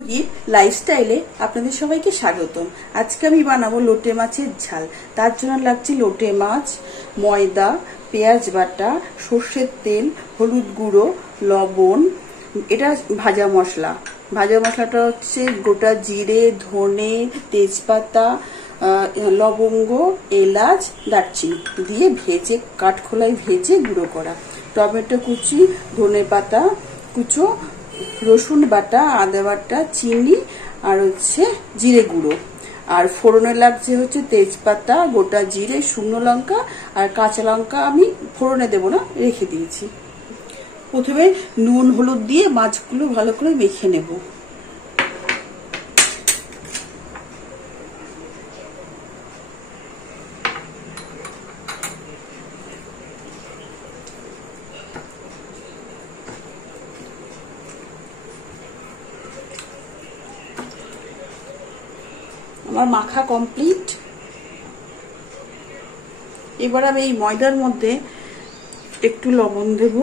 লাইফস্টাইলে আপনাদের সবাইকে স্বাগতম। আজকে আমি বানাবো লোটে মাছের ঝাল। তার জন্য লাগছে লোটে মাছ, ময়দা, পেঁয়াজ বাটা, সর্ষের তেল, হলুদ গুঁড়ো, লবণ। এটা ভাজা মশলা। ভাজা মশলাটা হচ্ছে গোটা জিরে, ধনে, তেজপাতা, লবঙ্গ, এলাচ, দারচিনি দিয়ে ভেজে কাঠখোলায় ভেজে গুঁড়ো করা। টমেটো কুচি, ধনে পাতা কুচো, রসুন বাটা, আদা বাটা, চিনি আর হচ্ছে জিরে গুঁড়ো। আর ফোড়নে লাগছে হচ্ছে তেজপাতা, গোটা জিরে, শুকনো লঙ্কা আর কাঁচা লঙ্কা। আমি ফোড়নে দেবো না, রেখে দিয়েছি। প্রথমে নুন হলুদ দিয়ে মাছগুলো ভালো করে মেখে নেব। আমার মাখা কমপ্লিট। এবার আমি এই ময়দার মধ্যে একটু লবণ দেব,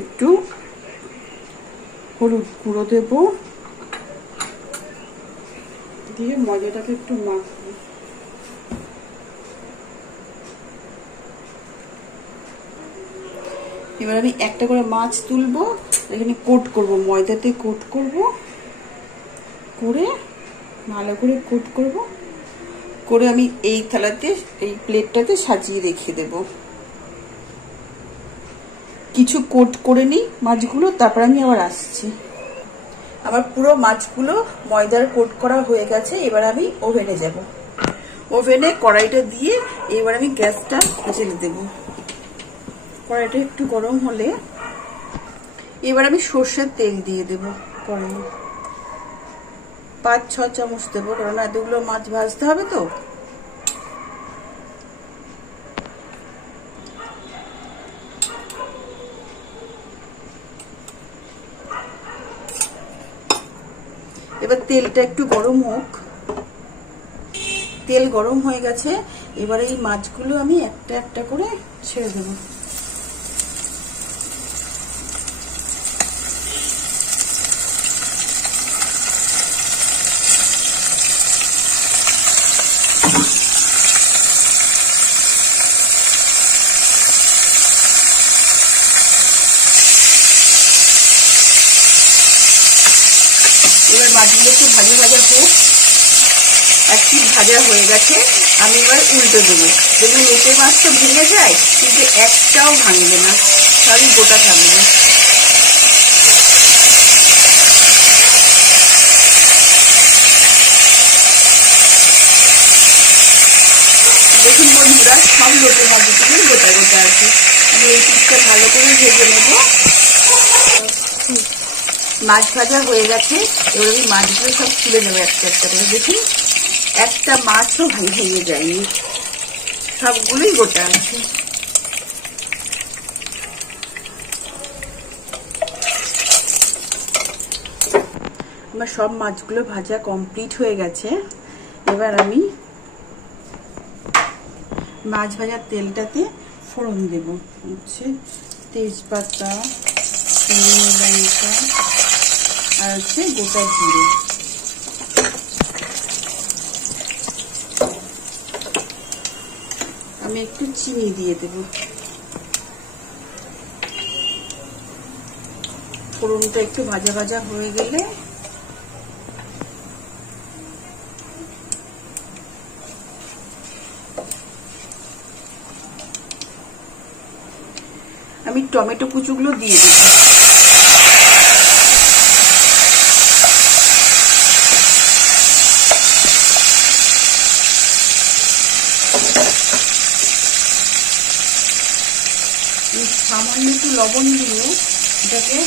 একটু হলুদ গুঁড়ো দেব, দিয়ে ময়দাটাকে একটু মাখবো। এবার আমি একটা করে মাছ তুলবো, এখানে কোট করব, ময়দাতে কোট করব, করে ভালো করে কোট করব, করে আমি এই থালাতে, এই প্লেটটাতে সাজিয়ে রেখে দেব। কিছু কোট করে নিই মাছগুলো, তারপর আমি আবার আসছি। আমার পুরো মাছগুলো ময়দার কোট করা হয়ে গেছে। এবার আমি ওভেনে যাব। ওভেনে কড়াইটা দিয়ে এবার আমি গ্যাসটা জ্বেলে দেব। কড়াইটা একটু গরম হলে এবার আমি সর্ষের তেল দিয়ে দেব কড়াই। 5-6 চামচ দেবো, কারণ এতগুলো মাছ ভাজতে হবে তো। এবার তেলটা একটু গরম হোক। তেল গরম হয়ে গেছে। এবার এই মাছগুলো আমি একটা একটা করে ছেড়ে দেব। এবার মাছগুলো একটু ভাজা ভাজা হোক। এক পিঠ ভাজা হয়ে গেছে, আমি এবার উল্টে দেবো। দেখুন লোটে মাছ তো ভেঙে যায়, কিন্তু একটাও ভাঙবে না, সবই গোটা থাকবে। দেখুন বন্ধুরা, সব লোটে মাছগুলো গোটা গোটা আছে। আমি এই পিঠটা ভালো করে ভেজে নেব। মাছ ভাজা হয়ে গেছে। এবার আমি মাছগুলো সব তুলে নেবো একটা একটা করে। দেখুন একটা মাছও ভেঙে যায়নি, সবগুলোই গোটা আছে। আমার সব মাছগুলো ভাজা কমপ্লিট হয়ে গেছে। এবার আমি মাছ ভাজার তেলটাতে ফোড়ন দেব। হচ্ছে তেজপাতা, শুকনো লঙ্কা আর হচ্ছে গোটা জিরে। আমি একটু চিনি দিয়ে দেব। ফোড়নটা একটু ভাজা ভাজা হয়ে গেলে আমি টমেটো কুচুগুলো দিয়ে দেব। সামান্য একটু লবণ দিয়ে এটাকে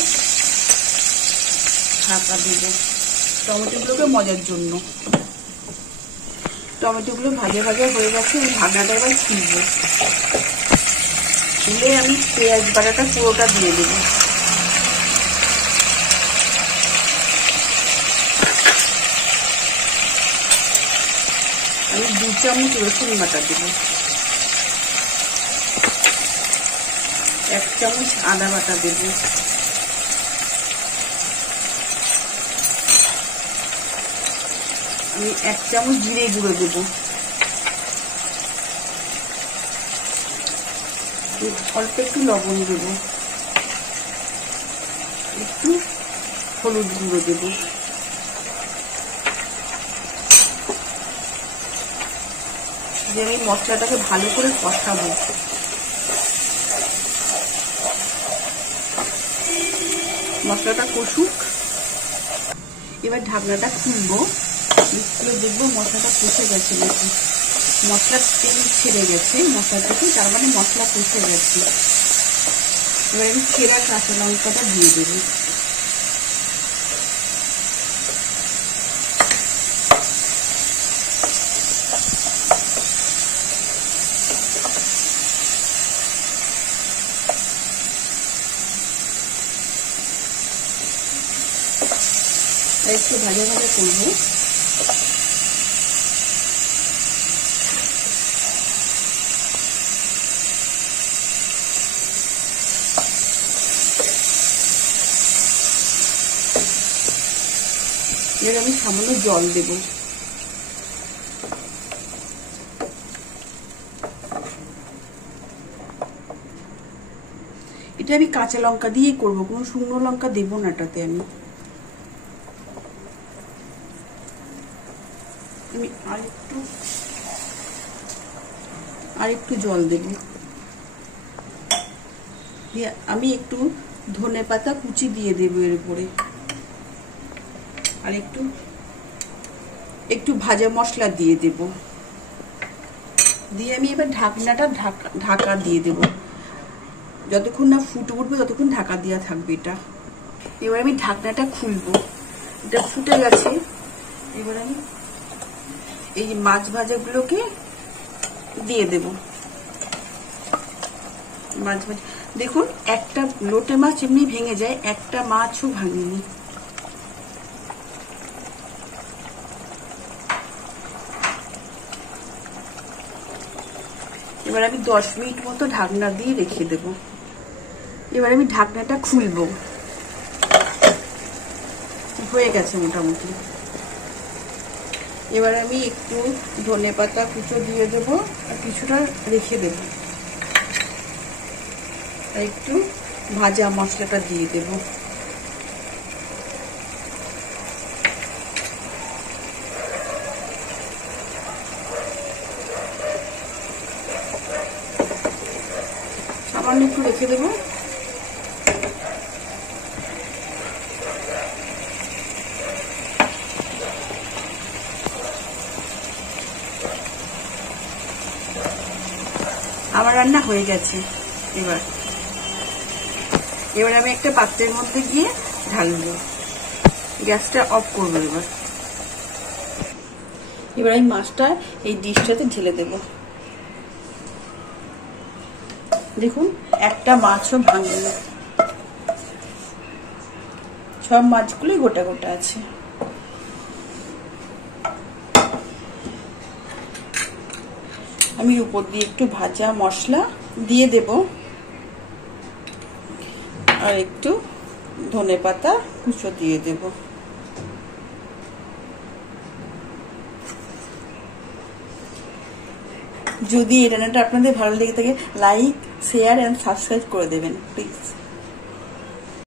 ঢাকা দেব টমেটোগুলোকে মজার জন্য। টমেটোগুলো ভাজা ভাজা হয়ে গেছে। এই ঢাকনাটা এবার খুলবো। খুলে আমি পেঁয়াজ বাটাটা পুরোটা দিয়ে দেব। আমি 2 চামচ রসুন বাটা দেব। 1 চামচ আদা বাটা দেব, আমি 1 চামচ জিরে গুঁড়ো দেব, অল্প একটু লবণ দেব, একটু হলুদ গুঁড়ো দেব, দিয়ে আমি মশলাটাকে ভালো করে কষাবো। মশলাটা কষুক, এবার ঢাকনাটা খুলবো, দেখবো মশলাটা কষে গেছে নাকি। মশলার তেল ছেড়ে গেছে মশলা থেকে, তার মানে মশলা কষে গেছে। এবার আমি ছেঁড়া কাঁচা লঙ্কাটা দিয়ে দেবো। একটু ভাজা ভাজা করবো। এবার আমি সামান্য জল দেব, এটা আমি কাঁচা লঙ্কা দিয়ে করবো, কোনো শুকনো লঙ্কা দেবো না এটাতে। আমি আর একটু জল দেব, দিয়ে আমি একটু ধনেপাতা কুচি দিয়ে দেবো এর উপরে, আর একটু ভাজা মশলা দিয়ে দেব, দিয়ে আমি এবার ঢাকনাটা ঢাকা দিয়ে দেব। যতক্ষণ না ফুটে উঠবে ততক্ষণ ঢাকা দেওয়া থাকবে এটা। এবার আমি ঢাকনাটা খুলবো, এটা ফুটে গেছে। এবার আমি এই মাছ ভাজাগুলোকে দিয়ে দেব। মাছ ভাজা দেখুন, একটা লোটে মাছ এমনি ভেঙে যায়, একটা মাছও ভাঙেনি। এবার আমি 10 মিনিট মতো ঢাকনা দিয়ে রেখে দেব। এবার আমি ঢাকনাটা খুলবো, হয়ে গেছে মোটামুটি। এবার আমি একটু ধনেপাতা কুচো দিয়ে দেবো, আর কিছুটা রেখে দেব, আর একটু ভাজা মশলাটা দিয়ে দেব। সামান্য একটু রেখে দেবো। আমার রান্না হয়ে গেছে। এবার আমি একটা পাত্রের মধ্যে গিয়ে ঢালবো, গ্যাসটা অফ করবো। এবার আমি মাছটা এই ডিশটাতে ঢেলে দেব। দেখুন, একটা মাছও ভাঙেনি, সব মাছগুলোই গোটা গোটা আছে। আমি উপর দিয়ে একটু ভাজা মশলা দিয়ে দেব, আর একটু ধনেপাতা কুচো দিয়ে দেব। যদি এই রান্নাটা আপনাদের ভালো লেগে থাকে, লাইক, শেয়ার এন্ড সাবস্ক্রাইব করে দেবেন প্লিজ।